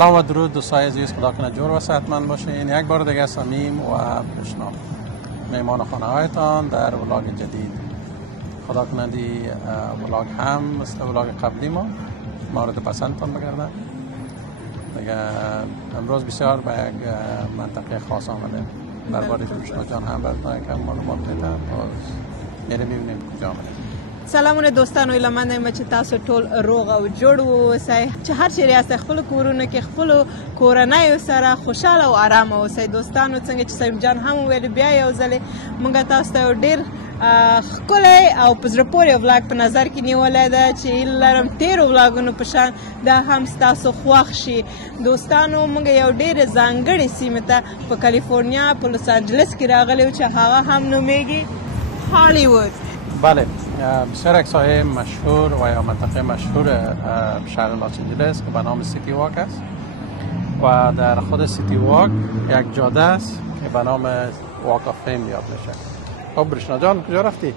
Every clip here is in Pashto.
سلام و درود دوستای عزیز، خدا کنه جور و صحتمند باشین. یک بار دیگه صمیم و بشنام میمان خانه هایتان در ولاگ جدید. خدا کنه دی ولاگ هم مثل ولاگ قبلی ما مورد پسندتان بگردن. دیگه امروز بسیار به یک منطقه خاص آمده. درباره بشنا جان هم براتون یکم معلومات میدم. میریم میبینیم کجا آمده. سلامونه دوستانو، ایله مننه چې تاسو ټول روغ او جوړ اوسئ، چې هر چیرې یاست خپل کورونو کې خپل کورنیو سره خوشاله او آرام اوسئ. دوستانو څنګه چې صاحب جان هم ویل، بیا یو ځل موږ تاسو ته ډیر ښکلی او په زړه پورې ولاګ په نظر کې نیولی ده چې لرم تیرو ولاګونو په شان دا هم ستاسو خوښ شي. دوستانو موږ یو ډېرې ځانګړې سیمې ته په کالیفورنیا په لوس انجلس کې راغلی و چې هغه هم نومیږي هالیوود. بله، بسیار یک ساحه مشهور و یا منطقه مشهور شهر لس آنجلس که به نام سیتی واک است و در خود سیتی واک یک جاده است که به نام واک آف فیم یاد میشه. خب برشنا جان کجا رفتی؟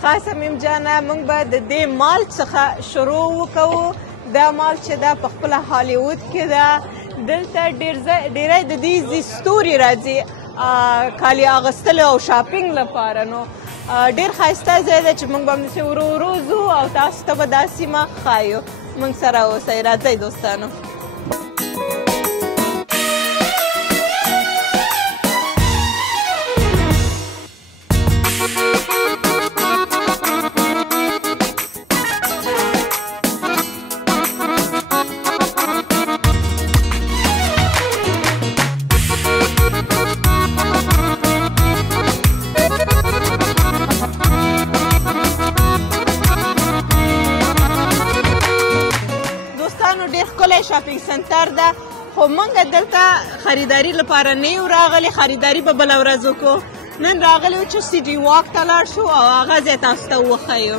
خواهی صمیم جانه موږ به د دې مال څخه شروع وکړو. دا مال چې ده په خپله هالیوود کې ده. دلته ډیری د دې ستوري راځي کالي اغوستلو او شاپینګ لپاره. نو ډیر ښایسته ځای دی چې موږ به همداسې ورو ورو ځو او تاسو ته به دا سیمه ښایو. موږ سره اوسئ، راځئ دوستانو. شاپینګ سنټر ده، خو موږ دلته خریداري لپاره نه یو راغلي، خریداري به بله ورځ وکړو. نن راغلي وو چې سیټي واک ته لاړ شو او هغه ځای تاسو ته وښیو.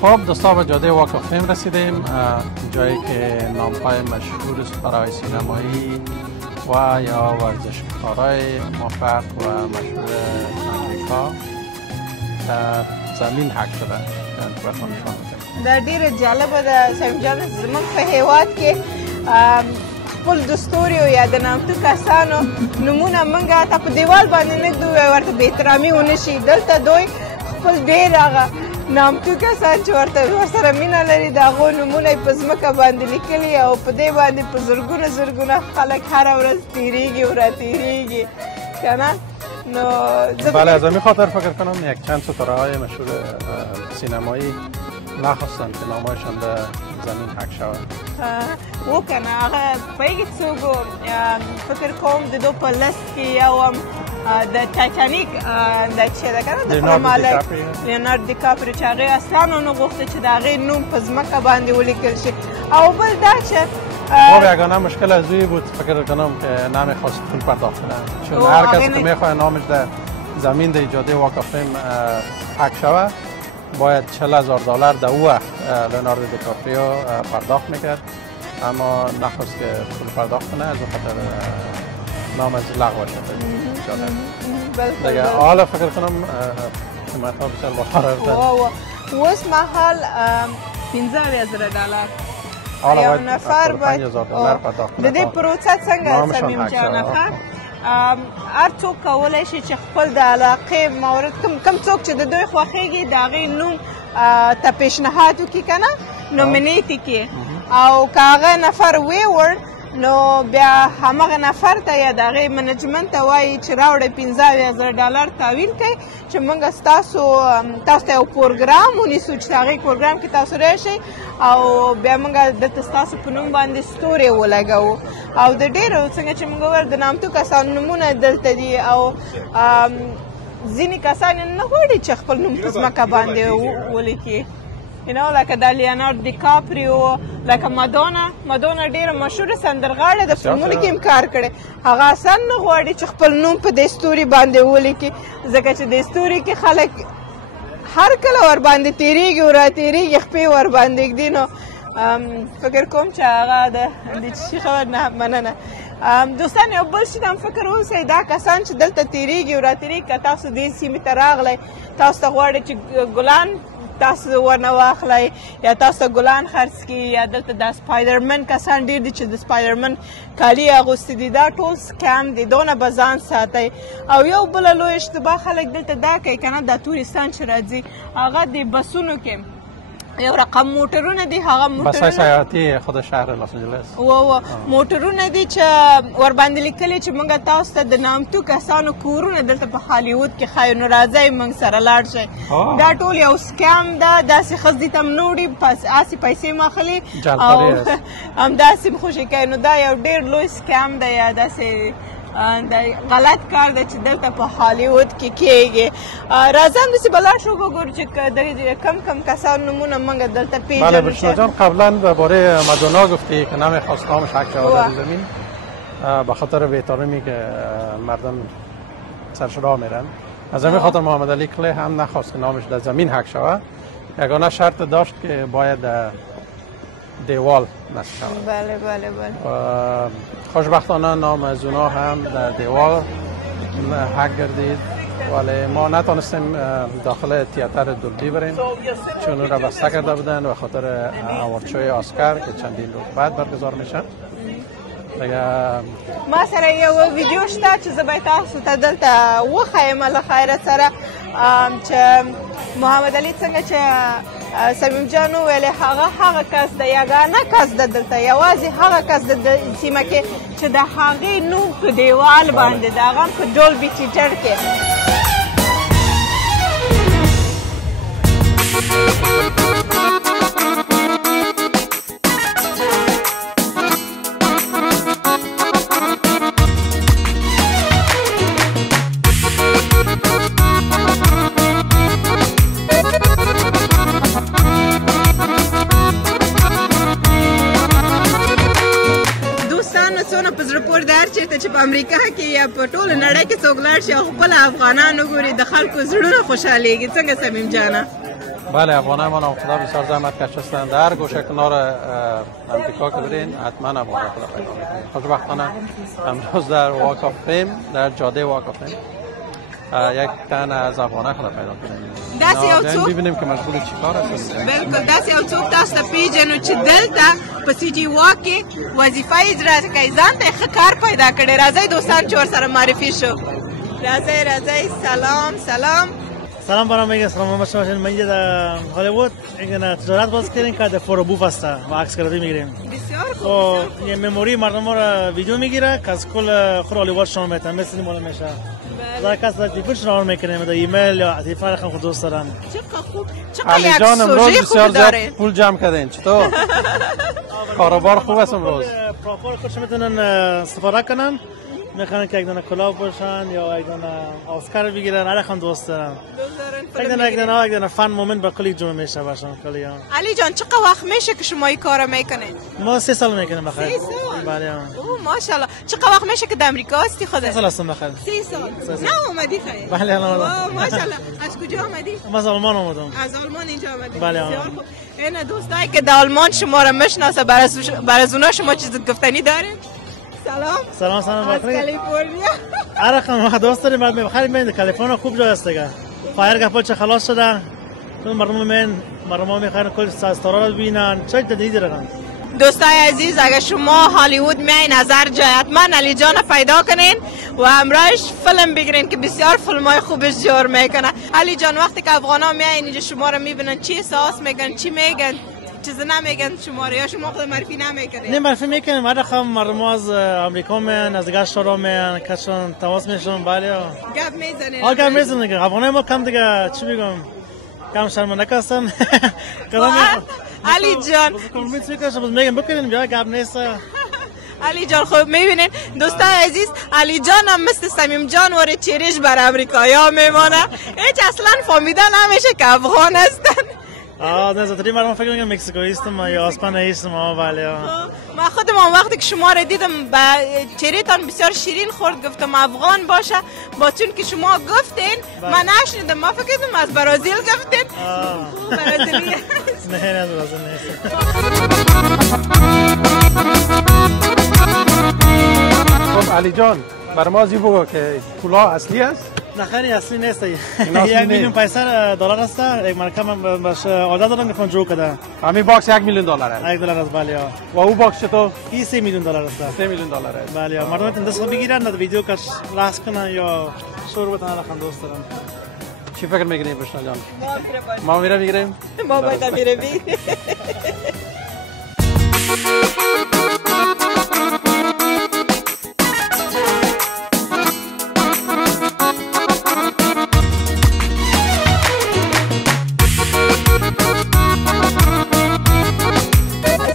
خب دوستا به جاده واک آف فیم رسیدیم، جایی که نام‌های مشهور است برای سینمایی و یا ورزشکارای موفق و مشهور امریکا زمین حق شده. دا ډیره جالبه ده صاحب جان، زموږ په هیواد کې خپل د ستوریو یا د نامتو کسانو نومونه موږ ته په دیوال باندې نه ږدو، ورته بې احترامي ونه شي. دلته دوی خپل ډېر هغه نامتو کسان چې ورسره مینه لري د هغو نومونه یې په ځمکه باندې لیکلي او په دې باندې په زرګونه خلک هره ورځ تېرېږي او راتېرېږي که نه. نو بله، از همین خاطر فکر کنم یک چند ستاره های مشهور سینمایی نخواستند که نامهایشان به زمین حک شود. و که نه هغه پوهېږي څوک و، فکر کوم د دو په لست کې یو هم د ټایټانیک دا چې ده که نه د خپل مالک لیونارډو دیکاپریو چې هغې اصلا نه غوښته چې د هغې نوم په ځمکه باندې ولیکل شي. او بل دا چې خب یگانه مشکل از روی بود فکر کنم که نمیخواست پول پرداخت کنه، چون هر کسی که میخواه نامش در زمین در جاده واک آف فیم حک شود باید $40,000 در او وقت لیوناردو دیکاپریو پرداخت میکرد، اما نخواست که پول پرداخت کنه، از اون خاطر نام از لغو شد. دیگه حالا فکر کنم قیمت ها بسیار بالا رفته. اوس مهال $15,000 یو نفر باید د دې پروسه څنګه صمیم جانه هر څوک کولی شي چې خپل د علاقې مورد کوم څوک چې د دوی خوښېږي د هغې نوم ته پیشنهاد وکړي که نه، نومینیټ یې کړي، او که هغه نفر ویوړ نو بیا همغه نفر ته یا د هغې منیجمنت ته وایي چې راوړئ $15,000 تحویل کوي چې موږ ستاسو ته یو پروګرام ونیسو چې د هغې پروګرام کې تاسو راشئ او بیا موږ دلته ستاسو په نوم باندې ستوري ولګوو. او د ډېرو څنګه چې موږ وویل د نامتو کسانو نومونه دلته دي او ځینې کسان نه غواړي چې خپل نوم په ځمکه باندې ولیکي. لکه د لیونارډو دیکاپریو، لکه مادونا ډېره مشهوره سندرغاړې ده، فلمونو کې هم کار کړی. هغه اصلا نه غواړي چې خپل نوم په دې ستوري باندې ولیکي، ځکه چې دې ستوري کې خلک هر کله ور باندې تیریږي او را تیریږي خپې ور باندې ږدي نو فکر کوم چې هغه د شي خبر نه مننه. دوستان یو بل شي هم فکر اوسئ دا کسان چې دلته تیریږي او را تیریږي که تاسو دې سیمې ته راغلی تاسو ته غواړئ چې ګلان تاسو ورنه واخلئ یا تاسو ته ګلان خرڅ کړي یا دلته دا سپایډرمن کسان ډېر دي چې د سپایډرمن کالي اغوستي دي دا ټول سکام دي دونه به ځان ساتئ. او یو بله لوی اشتباه خلک دلته دا کوي که نه دا تورستان چې راځي هغه د بسونو کې یو رقم موټرونه دي هغه موټرونه بسای سیاحتي خود شهر لاس انجلس و موټرونه دي چې ور باندې لیکلي چې موږ تاسو ته د نامتو کسانو کورونه دلته په هالیوود کې ښایو نو راځئ موږ سره لاړ شئ. دا ټول یو سکام ده داسې ښځې ته هم نه وړي هسې پیسې مو اخلي او همداسې م خوشي کوي نو دا یو ډېر لوی سکام دی یا داسې دا غلط کار دی چې دلته په هالیوود کې کیږي. راځه همداسې به لاړ شو وګورو چې کم کم کسان نمونه موږ دلته پیژنو. بله بشرا جان قبلا درباره مادونا گفتی که نمیخواست نامش حک شود در زمین به خاطر بی‌احترامی که مردم سرش راه میرن از همین خاطر محمد علی کلی هم نخواست که نامش در زمین حک شود یگانه شرط داشت که باید دیوال نصب شود. بله بله بله. خوشبختانه نام از اونا هم در دیوال حک گردید ولی ما نتونستیم داخل تئاتر دولبی بریم چون اون را بسته کرده بودن و خاطر آوردشوی اسکار که چندین روز بعد برگزار میشن. ما سره یو ویډیو شته چې زه به تاسو ته دلته وښیم له خیره سره چې محمد علي څنګه چې سمیم جان وویلې هغه کس د یګانه کس د دلته یوازې هغه کس د سیمه کې چې د هغې نوم په دیوال باندې د هغه هم په ډولبي تیټر کې چې په امریکا کې یا په ټوله نړۍ کې څوک لاړ شي او خپل افغانان وګوري د خلکو زړونه خوشحالیږي. څنګه سمیم جانه؟ بله افغانان ما خدا بسیار زحمت کش هستند در گوشه کنار امریکا که برین حتما افغانان خدا پیدا میکنید. خوشبختانه امروز در واک آف فیم در جاده واک آف فیم یک تن از افغانان خدا پیدا کنید. داسې یو څوک ببینیم که مشغول چیکار هستن. بالکل داسې یو څوک تاسو ته پیژنو چې دلته په سیټي واک کې وظیفه اجرا کوي ځان ته ښه کار پیدا کړی. راځئ دوستان چې ورسره معرفي شو. راځئ سلام سلام برام میگم سلام محمد شما باشین. من اینجا در هالیوود تجارت باز کردیم که در فوروبوف هسته و عکس گرفته میگیریم. بسیار خوب. یه مموری مردم را ویدیو میگیره که از کل خود هالیوود شما میتن مثل مال میشه. در کس در تلفن شما میکنیم در ایمیل یا تلفن خود دوست دارم. چقدر خوب. علی جان امروز بسیار زیاد پول جمع کردین چطور؟ کاروبار خوب است امروز. پراپور خودش میتونن استفاده کنن. میخوان که یک دانه کلاه باشن یا یک دانه اسکار بگیرن. هر خان دوست دارم. یک دانه فن مومنت با کلی جمع میشه باشن کلی. علی جان چقدر وقت میشه که شما این کارو میکنید؟ ما 3 سال میکنیم بخیر. 3 سال. بله. اوه ماشاءالله. چقدر وقت میشه که در امریکا هستی خودت؟ 3 سال هستم بخیر. 3 سال. نه اومدی خیر. بله الان اوه ماشاءالله. از کجا آمدی؟ از آلمان اومدم. از آلمان اینجا آمدی. بله. این دوستایی که در آلمان شما را میشناسه برای اونا شما چیز گفتنی دارید؟ سلام بخیر. از کالیفرنیا. آره ما دوست داریم بعد میخوایم بریم کالیفرنیا خوب جای است دیگه. فایر گپا چه خلاص شده. مردم میخوان کل استارا رو ببینن. چه جدیدی دارن. دوستای عزیز اگر شما هالیوود میاین از هر جای حتما علی جان پیدا کنین و همراهش فیلم بگیرین که بسیار فیلمای خوبش جور میکنه. علی جان وقتی که افغانا میاین اینجا شما رو میبینن چی احساس میگن چی میگن؟ چیز نمیگن شما رو یا شما خود معرفی نمیکنید؟ نه معرفی میکنیم. هر رقم مردم از آمریکا میان از دیگه شورا میان کشون تماس میشون. بله گپ میزنین. گپ میزنن که افغانای ما کم دیگه چی میگم کم شرمنده هستن. علی جان کامنت میکنم میگم بکنین بیا گپ نیست. علی جان خوب میبینین دوستان عزیز علی جان هم مثل سمیم جان وره چهرهش بر امریکایی ها میمانه. هیچ اصلا فهمیده نمیشه که افغان هستن. نه زاتری مردم فکر میکنن مکزیکویستم یا اسپانیاییستم ولی من خودم وقتی که شما را دیدم با چهرهتان بسیار شیرین خورد گفتم افغان باشه با چون که شما گفتین من نشنیدم ما فکر کردم از برازیل گفتین برازیلی نه از برازیل نیست. خب علی جان برای ما زی بگو که کلاه اصلی است؟ نه خیلی اصلی نیست. 1,000,000 $500 است. یک مرکه من باش عادت دارم که جو کردم. همین باکس $1,000,000 است. $1 است بله. و او باکس چطور؟ این $3,000,000 است. $3,000,000 است. بله. مردم این دست بگیرن نه ویدیو کش راست کنن یا شروع بکنن خان دوست دارم. چی فکر می‌کنی بشنا جان؟ ما میره میگیریم؟ ما باید میره بی.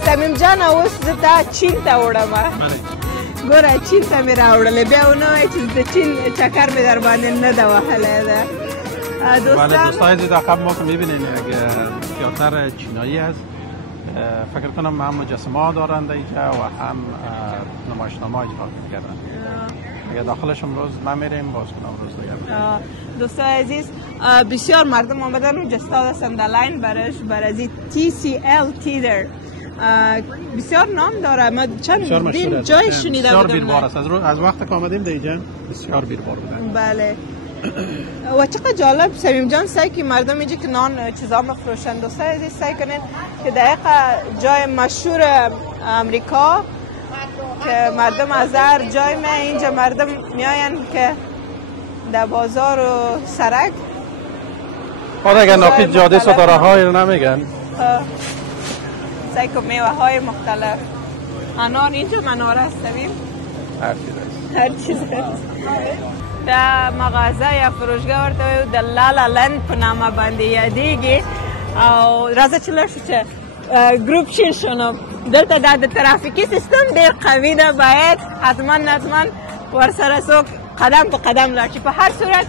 سمیم جان اوس زتا چین ته وړم ګوره چین ته مې راوړلې بیا ونه وایي چې د چین چکر مې در باندې نه ده وهلی ده دوستان زیاد عقب ما که میبینیم یک تئاتر چینایی است فکر کنم هم مجسمه ها دارند اینجا و هم نمایشنامه اجرا کردن اگر داخلش امروز نمیریم باز کنم امروز دیگر دوستان عزیز بسیار مردم آمدن اونجا استاد هستند لاین برای TCL تیدر بسیار نام داره ما چند دین جای شنیده بودم بسیار بیربار است از وقت که آمدیم دیگه بسیار بیربار بودن بله و چقدر جالب سمیم جان سعی که مردم اینجا که نان چیزا مفروشن دوستان عزیز سعی کنین که دقیقا جای مشهور امریکا که مردم از هر جای ما اینجا مردم میاین که در بازار و سرک خود اگر ناپید جاده ستاره های رو نمیگن سعی که میوه های مختلف انار اینجا مناره است سمیم هر چیز است در مغازه یا فروشگاه ورته د لالا لند په نامه باندې یادېږي او راځه چې لاړ شو چې ګروپ شین شو دلته د ترافیکي سیستم ډېر قوي ده باید حتما ورسره څوک قدم په قدم لاړ شي په هر صورت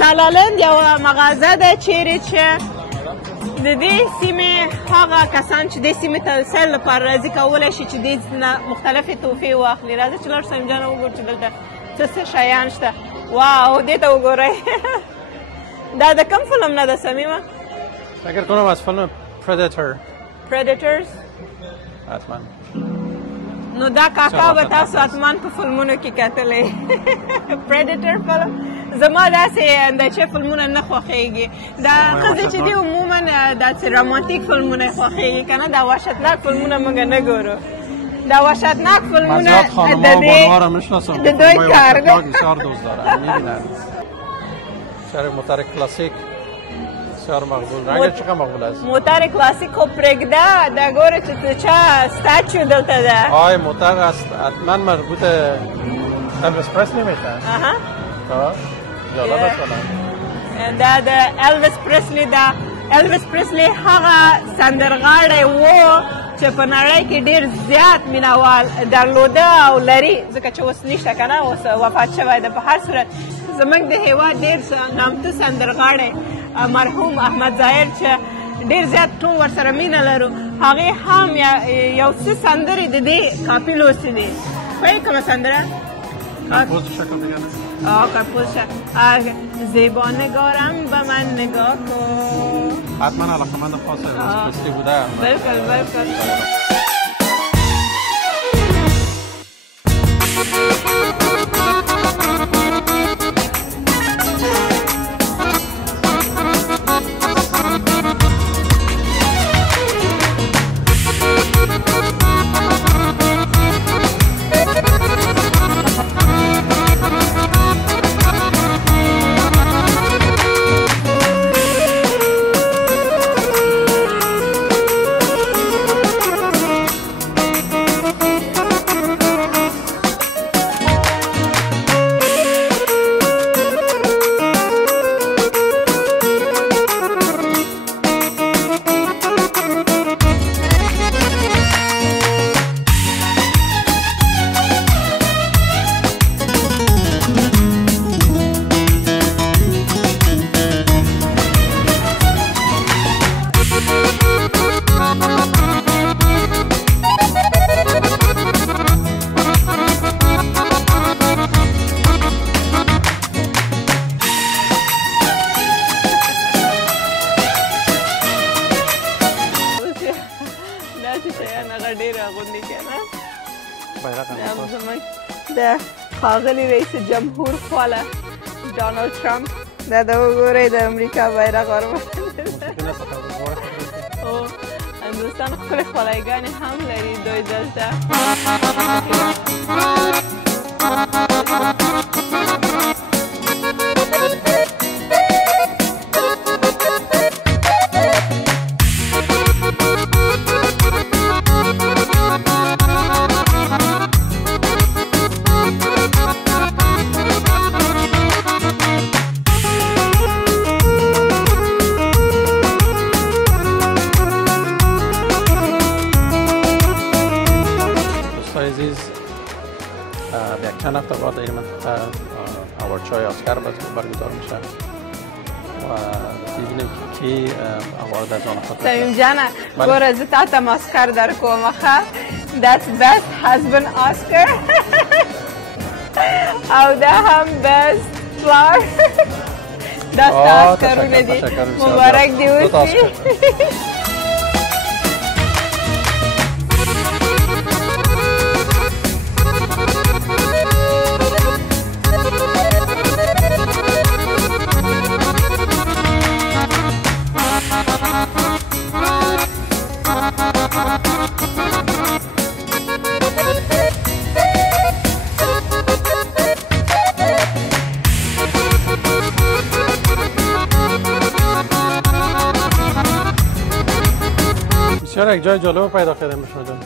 لالا لند یوه مغازه ده چیرې چې د دې سیمې هغه کسان چې دې سیمې ته سیل لپاره راځي کولی شي چې دې نه مختلفې تحفې واخلي راځه چې لاړ سیم جان وګورو چې دلته څه شیان شته واو دې ته وګورئ دا د کوم فلم نه ده سمیمه فکر کنم از فیلم Predators حتما نو دا کاکا به تاسو حتما په فلمونو کې کتلی Predator فلم زما داسې د چې فلمونه نه خوښېږي دا ښځې چې دي عموما داسې رومانتیک فلمونه خوښېږي که نه دا وحشتناک فلمونه موږ نه ګورو دا وحشتناک فلمونه د دوی کار ده بسیار دوست دارم میبینن شهر موتر کلاسیک بسیار مقبول رنگ چقدر مقبول است موتر کلاسیک خب پرگده دا گوره چه ستاچو دلتا ده آی موتر است حتما مربوط الویس پرسلی میشه جالب است دا الویس پرسلی هغه سندرغاړی و چې په نړۍ کې ډېر زیات مینوال درلوده او لري ځکه چې اوس نشته که نه اوس وفات شوی ده په هر صورت زموږ د هېواد ډېر نامتو سندرغاړی مرحوم احمد ظاهر چې ډېر زیات ټول ورسره مینه لرو هغې هم یو څه سندرې د دې کاپي لوستې دي پوهېږې کومه سندره کمپوز شکل دیگه کمپوز زیبا نگارم به من نگاه کن حتما علاقمند خاص الویس پرسلی بوده بلکل د ښاغلي رئیس جمهور خواله ډانلډ ټرمپ دا د وګورئ د امریکا بیرغ او هندوستان ښکلې خولایګانې هم لري دوی دلته چند هفته بعد در این منطقه آوردشای اسکر برگزار میشه و ببینیم که کی اوارد از آن خود سمیم جانه گور از تاتم اسکر در کومخه that's best husband Oscar او ده هم best flower دست اسکرونه دی مبارک دی اوسی بسیار یک جای جالب پیدا کردیم شما جان.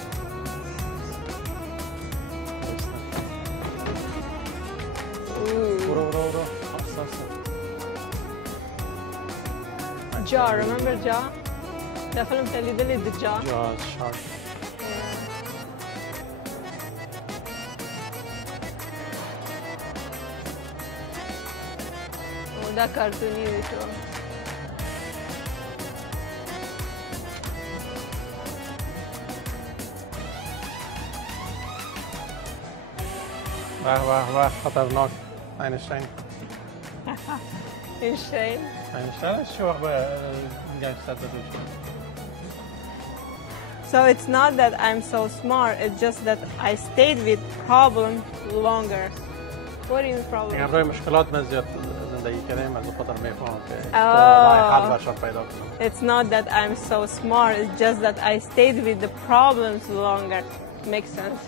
جا remember جا در فیلم تلیدلی د جا شارک دا کارتونی دی تو واه خطرناک اینشتین اینشتین چه وقت باید گنگستر دادو So it's not that I'm so smart, it's just that I stayed with problems longer. What do you mean problem? همراه مشکلات من زیاد زندگی کردیم از خاطر میفهمم که راه حل برشان پیدا کنم. It's not that I'm so smart, it's just that I stayed with the problems longer. Makes sense.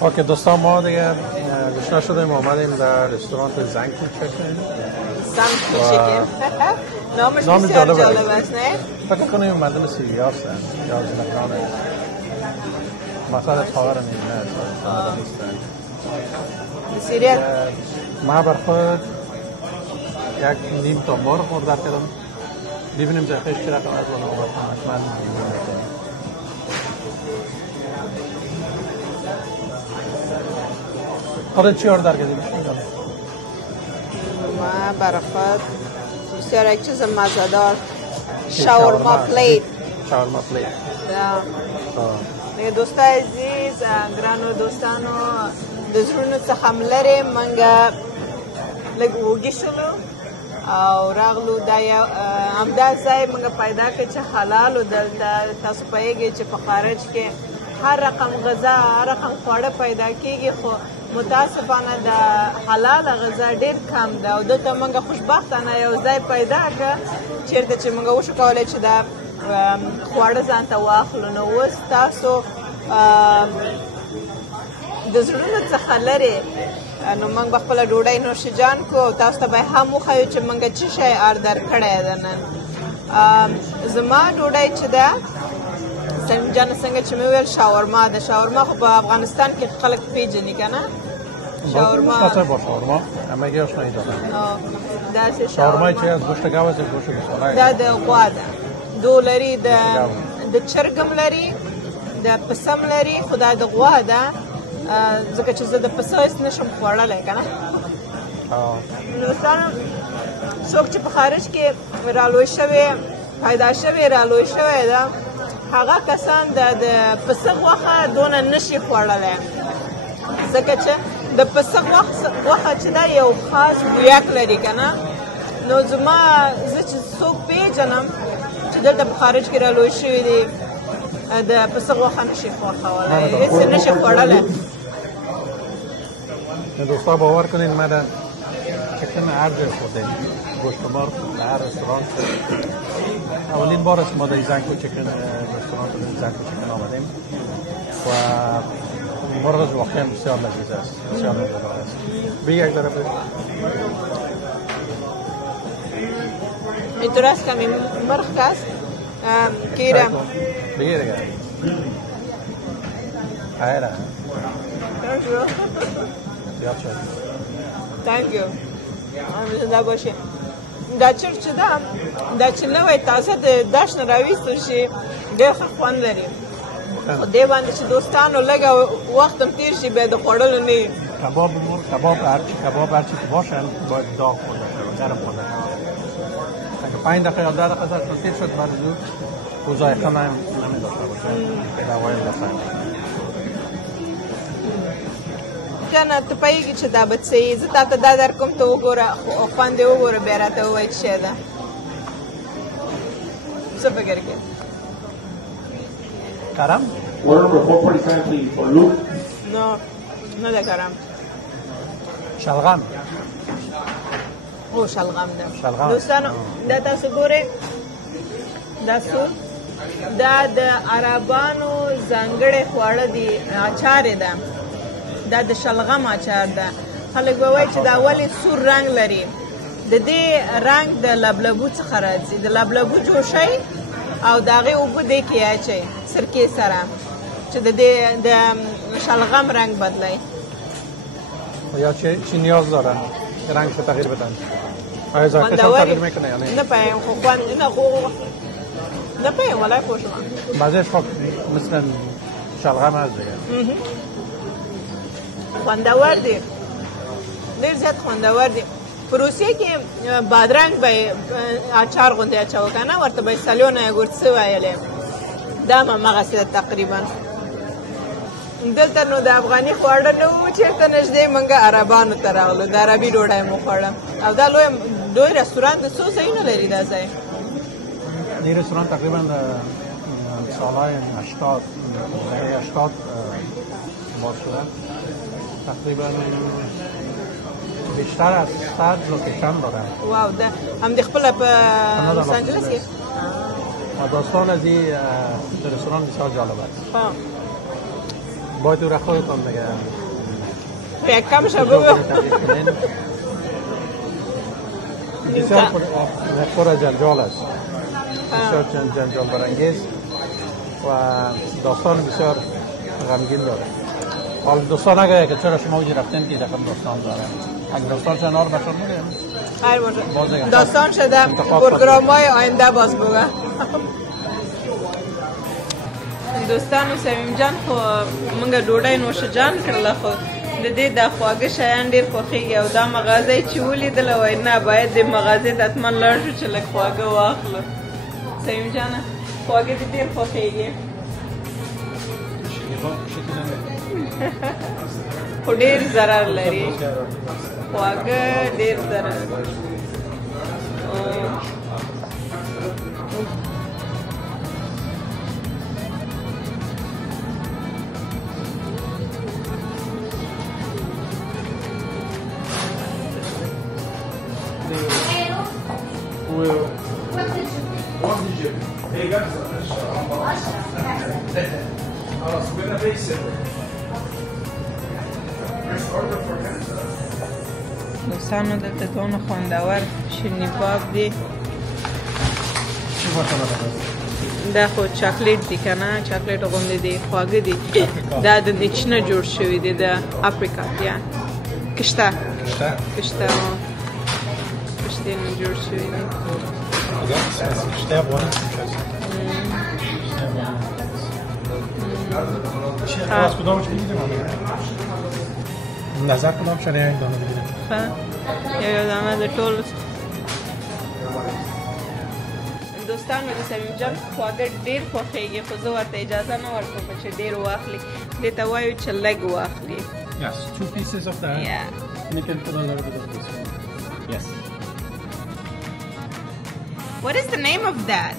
اوکی دوستان ما دیگه گشنه شدیم آمدیم در رستوران زنکی چکن نامش بسیار جالب است نه؟ فکر کنیم مردم سیری هستن یا زنکان مثلا خواهر نیمه نیستن سیری ما بر خود یک نیم تا مرغ مردر کردم ببینیم جخش چی رقم از اون آمد من خودت چی آردر کردیم؟ ما برای خود بسیار یک چیز مزه‌دار شاورما پلیت شاورما پلیت دیگه دوستا عزیز ګرانو دوستانو د زړونو څخه ملرې منګه لږ وږي شولو او راغلو دا همدا ځای موږ پیدا کړ چې حلالو دلته تاسو پوهېږئ چې په خارج کې هر رقم غذا هر رقم خواړه پیدا کېږي خو متاسفانه د حلاله غذا ډېر کم ده او دلته موږ خوشبختانه یو ځای پیدا کړه چېرته چې موږ وشو کولی چې دا خواړه ځان ته واخلو نو اوس تاسو د زړونو څخه لرې نو موږ به خپله ډوډۍ نوشجان کړو او تاسو ته به هم وښیو چې موږ څه شی آردر کړی ده نن زما ډوډۍ چې ده سلیم جان څنګه چې مې ویل شاورما ده شاورما خو په افغانستان کې خلک پیژني که نه شاورما شاورما همگی آشنایی دارن شاورمای چی از گوشت گاو است گوشت گوساله دا د غوا ده دو لري د چرګم لري د پسم لري خو دا د غوا ده ځکه چې زه د پسه هېڅ نشم خوړلی که نه دوستانو څوک چې په خارج کې رالوی شوی پیدا شوی رالوی شوی ده هغه کسان د پسه غوښه دونه نشي خوړلی ځکه چې د پسه غوښه چې ده یو خاص بویک لري که نه نو زما زه چې څوک پیژنم چې دلته په خارج کې رالوی شوي دي د پسه غوښه نشي خوښولی هېڅ نشي خوړلی دوستا باور کنین ما در چکن هر جای خوردیم گوشت مار در هر رستوران اولین بار است ما در زنگو چکن رستوران زنگو چکن آمدیم و مرغش واقعا بسیار لذیذ است بسیار مزه‌دار است بگی یک ذره اینطور است که می مرغ است کیرم بگی دیگه خیره زیاد شد تhank you زنده باشه دا چرګ چې ده دا چې نوی تازه د داش نه راویستل شي ډېر ښه خوند لري خو دې باندې چې دوستانو لږه وخت هم تېر شي بیا د خوړلو نه وي کباب هرچی که باشن باید داغ خورده شد گرم خورده اگه 5 دقیقه یا 10 دقیقه ازش تیر شد بعد زود او ذائقه نمیداشته باشه دوای لسان کنه ته پوهېږي چې دا به څه یي زه تا ته دا درکوم ته وګوره خوند یې وګوره بیا راته ووایه څه شی ده څه فکر کوې کرم نه ده کرم شلغم او شلغم ده دوستانو دا تاسو ګورئ دا سور دا د عربانو ځانګړی خواړه دي اچار یې ده دا د شلغم اچار ده خلک به وایي چې دا ولې سور رنګ لري د دې رنګ د لبلبو څخه راځي د لبلبو جوشئ او د هغې اوبه دې کې اچئ سرکې سره چې د دې د شلغم رنگ بدلئ یا چی نیاز دارن که رنگش تغییر بدن آیا ذائقه‌ش هم تغییر میکنه یا نه؟ نه پایم خو خوند نه خو نه پایم ولای خوش من بعضیش خب مثل شلغم هست دیگه خوندور دی ډېر زیات خوندور دی په روسیې کې بادرنګ به اچار غوندې اچوه که نه ورته به یې سلیونه یګورت څه ویلې دا هم همغسې ده تقریبا دلته نو د افغاني خواړه نه وو چېرته نږدې موږ عربانو ته راغلو د عربي ډوډۍ مو خوړه او دا لوی رستوران د څو ځایونه لري دا ځای این رستوران تقریبا سالهای 80 باز شده تقریبا بیشتر از 100 لوکیشن داره واو ده هم د خپله په لس آنجلس کې داستان از این رستوران بسیار جالب است باید او را خودتان دیگه یک کم شو بگو بسیار پر از جنجال است بسیار جنجال برانگیز و داستان بسیار غمگین داره حال دوستان اگه که چرا شما اوجی رفتین که دقیقا داستان داره اگه داستان چه نار بشار میگیم خیر باشه داستان شده پروگرام های آینده باز بگه دوستانو سمیم جان خو موږ ډوډۍ نوشجان کړله خو د دې دا خواږه شیان ډېر خوښېږي او دا مغازه چې ولیدله وایي نه باید د مغازې ته حتما لاړ شو چې لږ خواږه واخلو سمیم جانه خواږه دې ډېر خوښېږي خو ډېر ضرر لري خواږه ډېر ضرر دوستانو دلته دونه خوندور شیریني کباب دی. دا خو چاکلیټ دی که نه، چاکلیټ غوندې دی، خواږه دی. دا د نیچ نه جوړ شوي دی، د اپریکاټ یا کشته کشته کشتې نه جوړ شوي دی. نظر کدام شده یک دانه بگیرم؟ یو دانه د ټولو دوستانو د صمیم جان خواږه ډېر خوښېږي، خو زه ورته اجازه نه ورکوم چې ډېر واخلي. دې ته وایو چې لږ واخلي. Yes, 2 pieces of that. Yeah. We can put a little bit of this one. Yes. What is the name of that?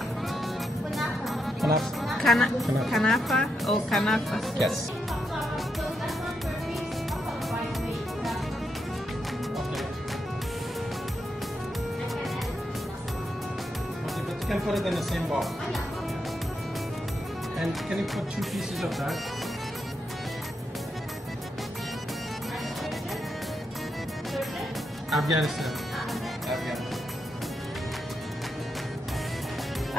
Kanafa? Oh, kanafa. Yes. You can put it in the same box. And can you put 2 pieces of that? Afghanistan.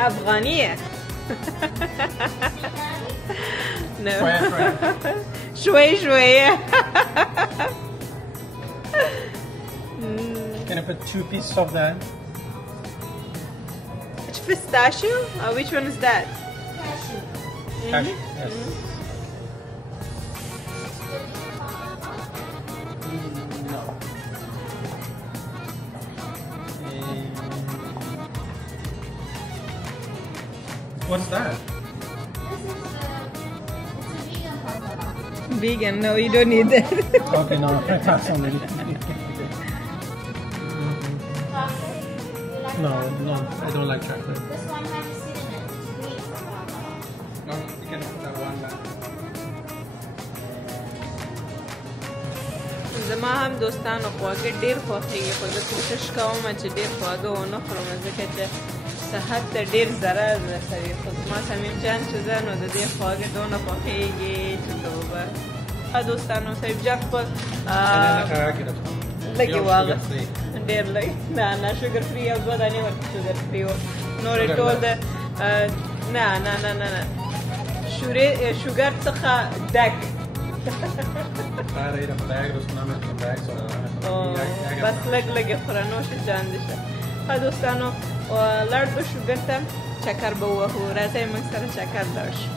Afghaniya. No. شوي. Can I put 2 pieces of that? Which pistachio? Which one is that? Cashew. Yes. No. What's that? Vegan? No, you don't need that. Okay, no, I thought somebody. No, I don't like chocolate. This one has cinnamon. No, you can put that one back. زما هم دوستانو خواږه ډېر خوښېږي، خو زه کوشش کوم چې ډېر خواږه ونه خورم، ځکه چې صحت ته ډېر ضرر رسوي. خو زما صمیم جان چې ده نو د دې خواږه دونه خوښېږي چې توبه. دوستانو صمیم جان خپل لږې واغست، ډېر لږ، نه شوګر فري او 2 دانې ورته شوګر فري و، نورې ټول د نه شوګر څخه ډک. بس لږ خوره، نوش جان دې شه. ښه دوستانو لاړ به شوګر ته، چکر به ووهو. راځئ موږ سره چکر لاړ شو.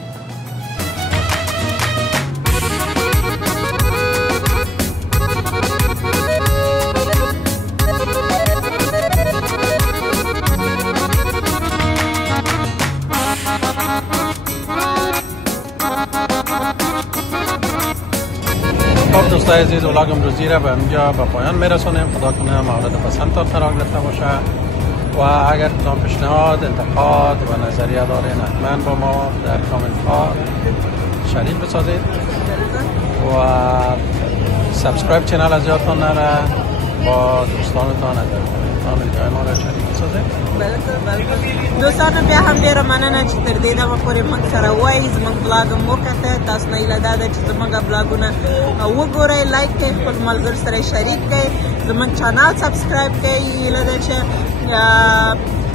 خب دوستای عزیز، ولاگ امروزی را به اینجا به پایان میرسونیم. خدا کنه مورد پسندتان قرار گرفته باشه و اگر کدام پیشنهاد، انتقاد و نظریه دارین حتما با ما در کامنت ها شریک بسازید و سابسکرایب چینل از یادتان نره، با دوستانتان فامیلیای ما را شریک بسازید. دوستانو بیا هم ډېره مننه چې تر دې دمه پورې موږ سره وایي، زموږ بلاګ هم وکته. تاسو نه هیله دا ده چې زموږ بلاګونه وګورئ، لایک کړئ، خپل ملګرو سره شریک کړئ، زموږ چینل سبسکرایب کړئ. هیله ده چې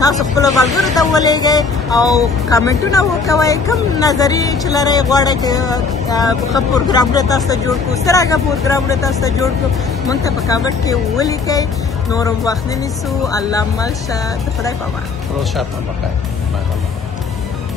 تاسو خپلو ملګرو ته ولېږئ او کمنټونه وکوئ، کوم نظریې چې لرئ، غواړئ چې ښه پروګرامونه تاسو ته جوړ کړو، سترګه پروګرامونه تاسو ته جوړ کړو، موږ ته په کمنټ کې ولیکئ. نور وخت نه نیسو. الله مل شه. د خدای په امان. روز شبتان بخیر.